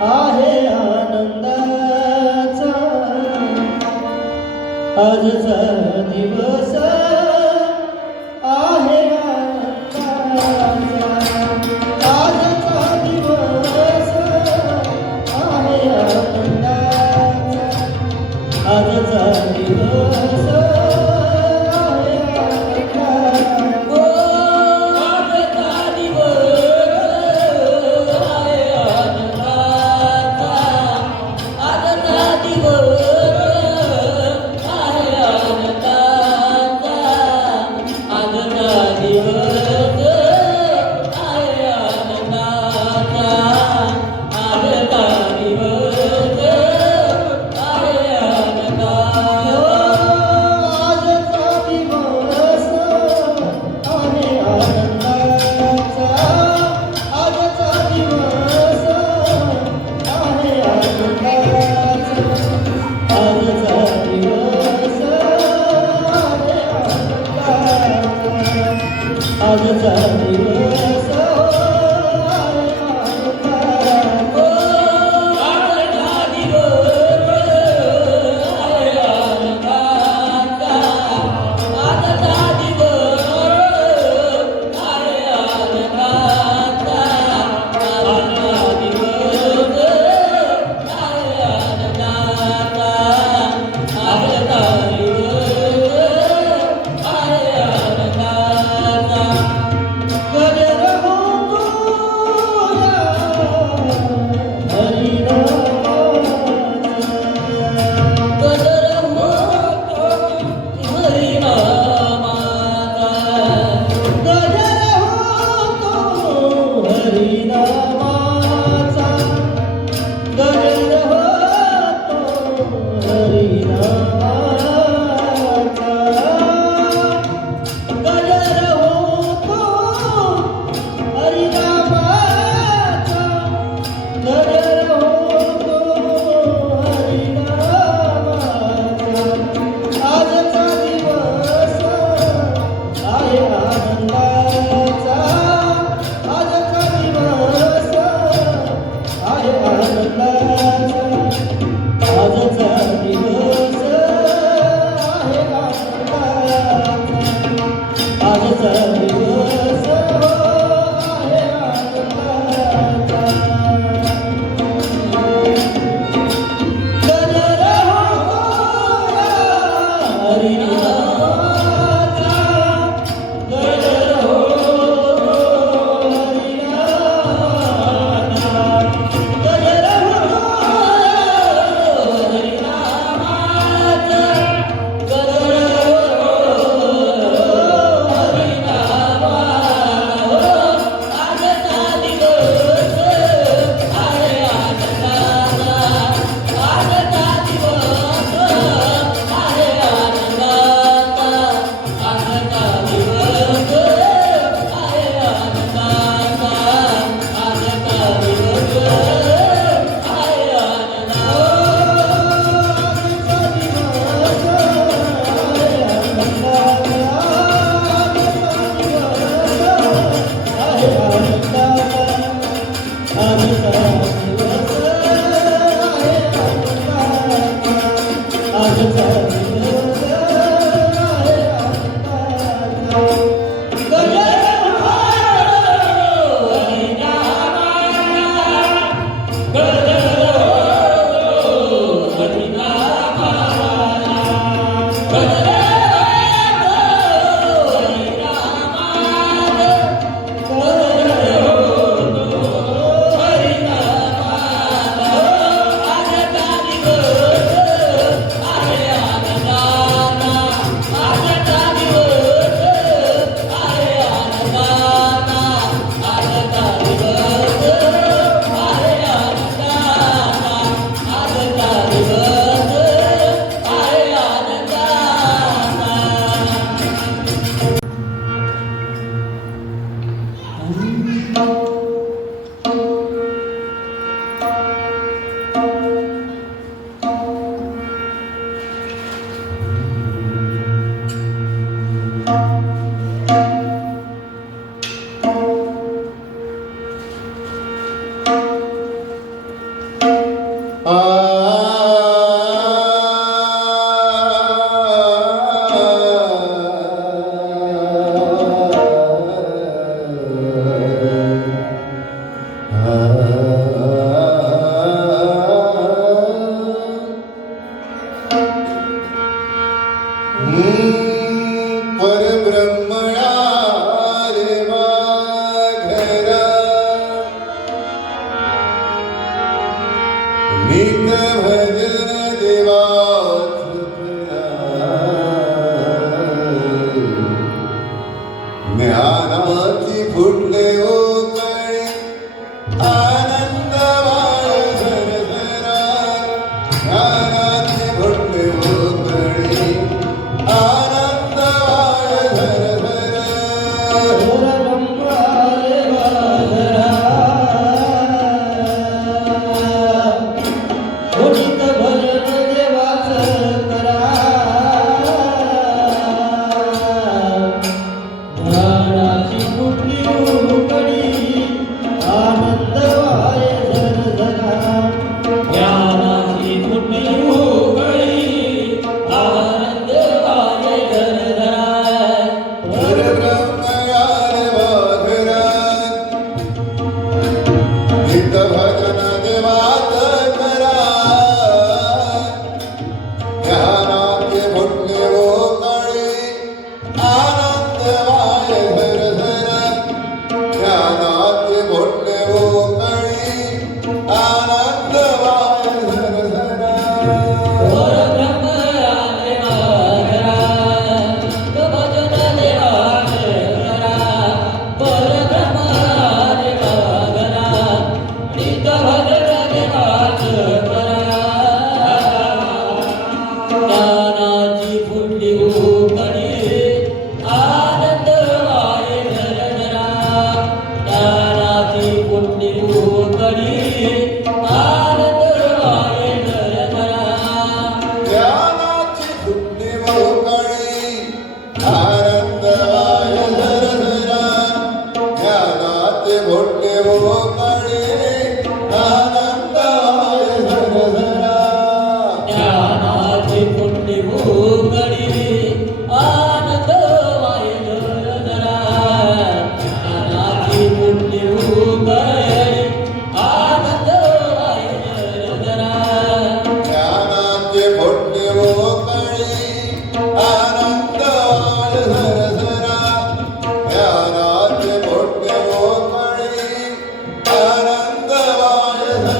आहे आनंदाचा आजचा दिवस आहे आनंदाचा आजचा दिवस आहे आनंदाचा आजचा दिवस आजचा दिवस परब्रह्मया देवा घरा नित भजन देवाच ज्ञानाची फुटले ओ कळे आनंद वाळ झरझरा ज्ञानाची फुटले ओ कळे आनंद वाळ झरझरा उदित भजन देवाचं करा ज्ञानाची फुटली उकडी आनंद वाय झरझरा ज्ञानाची फुटली उकडी आनंद वाय झरझरा परब्रह्मया देवा घरा नित भजन देवाच करा ज्ञानाचे फुटले ओ कळे आनंद वाय झरझरा ज्ञानाचे फुटले ओ कळे आनंद वाय झरझरा परब्रह्मया देवा घरा भजन देवाचं करा परब्रह्मया देवा घरा नित भजन देवाचं करा ज्ञानाची फुटली उकडी आनंद वाय झरझरा ज्ञानाची फुटली उकडी आनंद वाय झरझरा ज्ञानाची फुटली मोकळी आनंद वाय झरझरा ज्ञानाचे फुटले मोकळी आनंद वाय झरझरा ज्ञानाची फुटली उकडी आनंद वाय झरझरा ज्ञानाची फुटली उकडी आनंद वाय झरझरा ज्ञानाचे फुटले मोकळी आनंद वाय झरझरा ज्ञानाचे फुटले मोकळी आनंद वाय झरझरा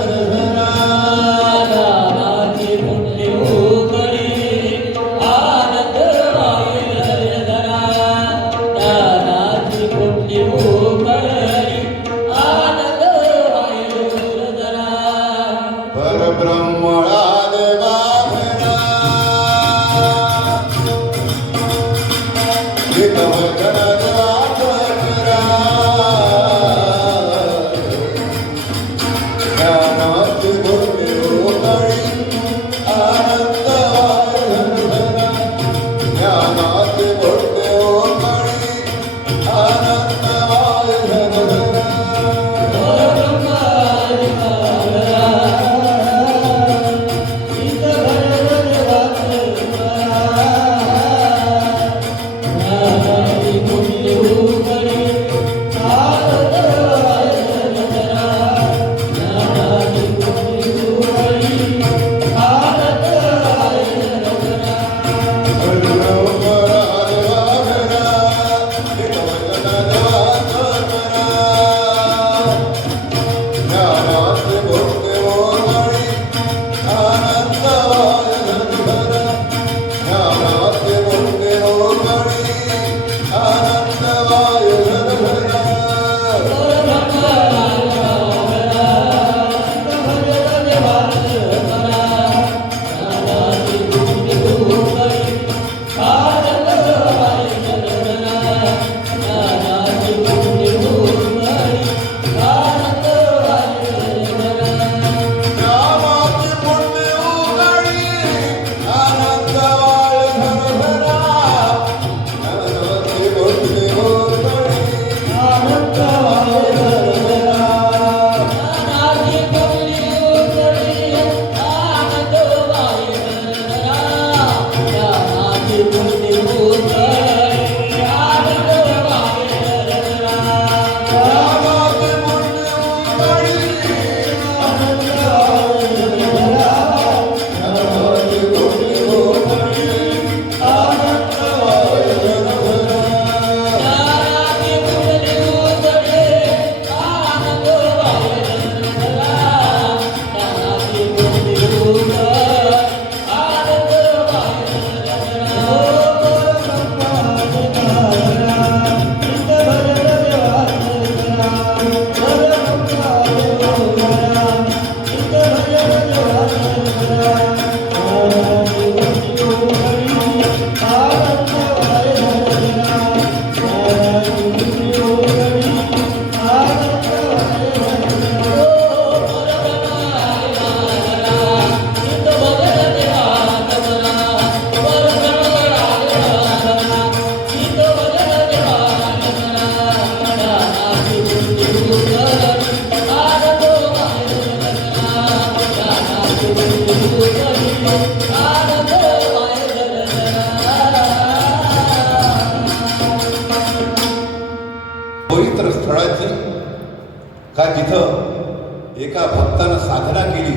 एका भक्तानं साधना केली,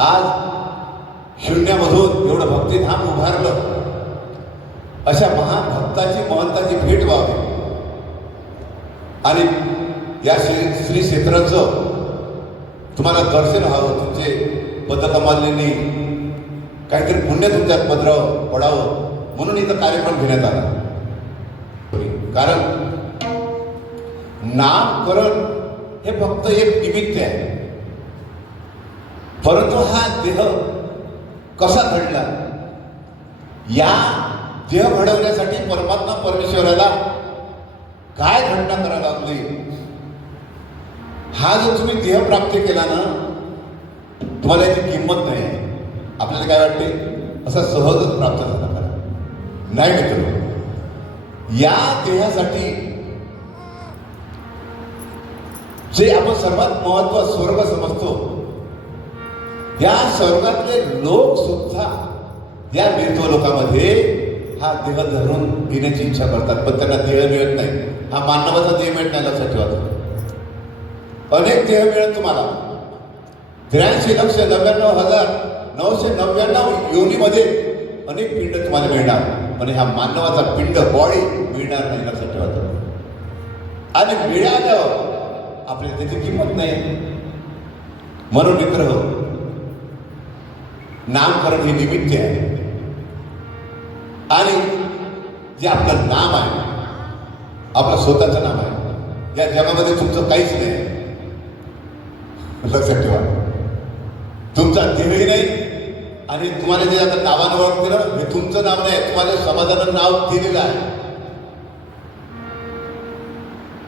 आज शून्यामधून एवढं भक्तिधाम उभारलं. अशा महान भक्ताची महंताची भेट व्हावी आणि या श्री क्षेत्राचं तुम्हाला दर्शन व्हावं, तुमचे पदकमालींनी काहीतरी पुण्य तुमच्यात पडावं म्हणून इथं कार्यक्रम घेण्यात आला. कारण नामकरण हे फक्त एक निमित्त आहे, परंतु हा देह कसा घडला, या देह घडवण्यासाठी परमात्मा परमेश्वराला काय घटना करायला लागली, हा जर तुम्ही देह प्राप्त केला ना, तुम्हाला याची किंमत नाही आहे. आपल्याला काय वाटते असा सहजच प्राप्त झाला करा, नाही मित्र. या देहासाठी जे आपण सर्वात महत्व स्वर्ग समजतो, या स्वर्गातले लोक सुद्धा या मृत्यू लोकांमध्ये हा देह धरून घेण्याची इच्छा करतात, पण त्यांना देह मिळत नाही. हा मानवाचा देह मिळत नाही, लक्षात ठेवा. अनेक देह मिळत तुम्हाला 83,99,999 योनीमध्ये अनेक पिंड तुम्हाला मिळणार, पण हा मानवाचा पिंड बॉडी मिळणार नाही, लक्षात ठेवा. आणि मिळाल्यावर आपल्याला त्याची किंमत नाही. म्हणून मित्र हो, नामकरण हे निमित्त आहे. आणि जे आपलं नाम आहे, आपलं स्वतःचं नाम आहे, या जगामध्ये तुमचं काहीच नाही, लक्षात ठेवा. तुमचा देहही नाही आणि तुम्हाला जे आता नावानं ओळख दिलं हे तुमचं नाव नाही, तुम्हाला समाजानं नाव दिलेलं आहे.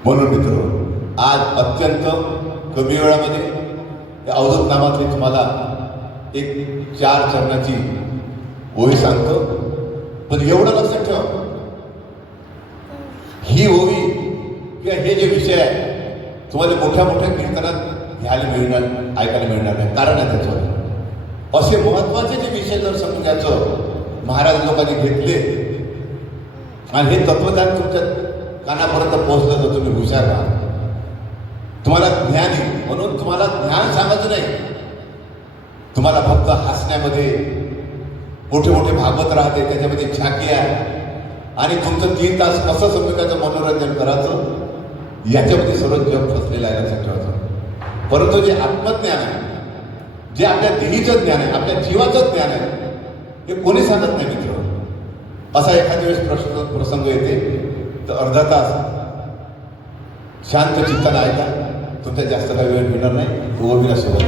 म्हणून मित्र, आज अत्यंत कमी वेळामध्ये या अवधूत नामातली तुम्हाला एक 4 चरणाची ओवी सांगतो. पण एवढं लक्षात ठेवा, ही ओवी किंवा हे जे विषय आहे तुम्हाला मोठ्या मोठ्या कीर्तनात घ्यायला मिळणार, ऐकायला मिळणार नाही. कारण आहे त्याच्यावर असे महत्वाचे जे विषय जर समजायचं महाराज लोकांनी घेतले आणि हे तत्वज्ञान तुमच्या कानापर्यंत पोहोचलं तर तुम्ही हुशार राहा. तुम्हाला ज्ञान येईल, म्हणून तुम्हाला ज्ञान सांगायचं नाही. तुम्हाला फक्त हसण्यामध्ये मोठे मोठे भागवत राहते, त्याच्यामध्ये झाकी आहे आणि तुमचं 3 तास कसं संगीताचं मनोरंजन करायचं याच्यामध्ये सर्व जग फसलेलं आहे, लक्षात ठेवायचं. परंतु जे आत्मज्ञान आहे, जे आपल्या देहीचं ज्ञान आहे, आपल्या जीवाचं ज्ञान आहे, हे कोणी सांगत नाही मित्र. असा एखाद्या वेळेस प्रसंग येते तर अर्धा तास शांत चित्तानं ऐका, तुमच्या जास्त काही वेळ मिळणार नाही. तो विना सोबत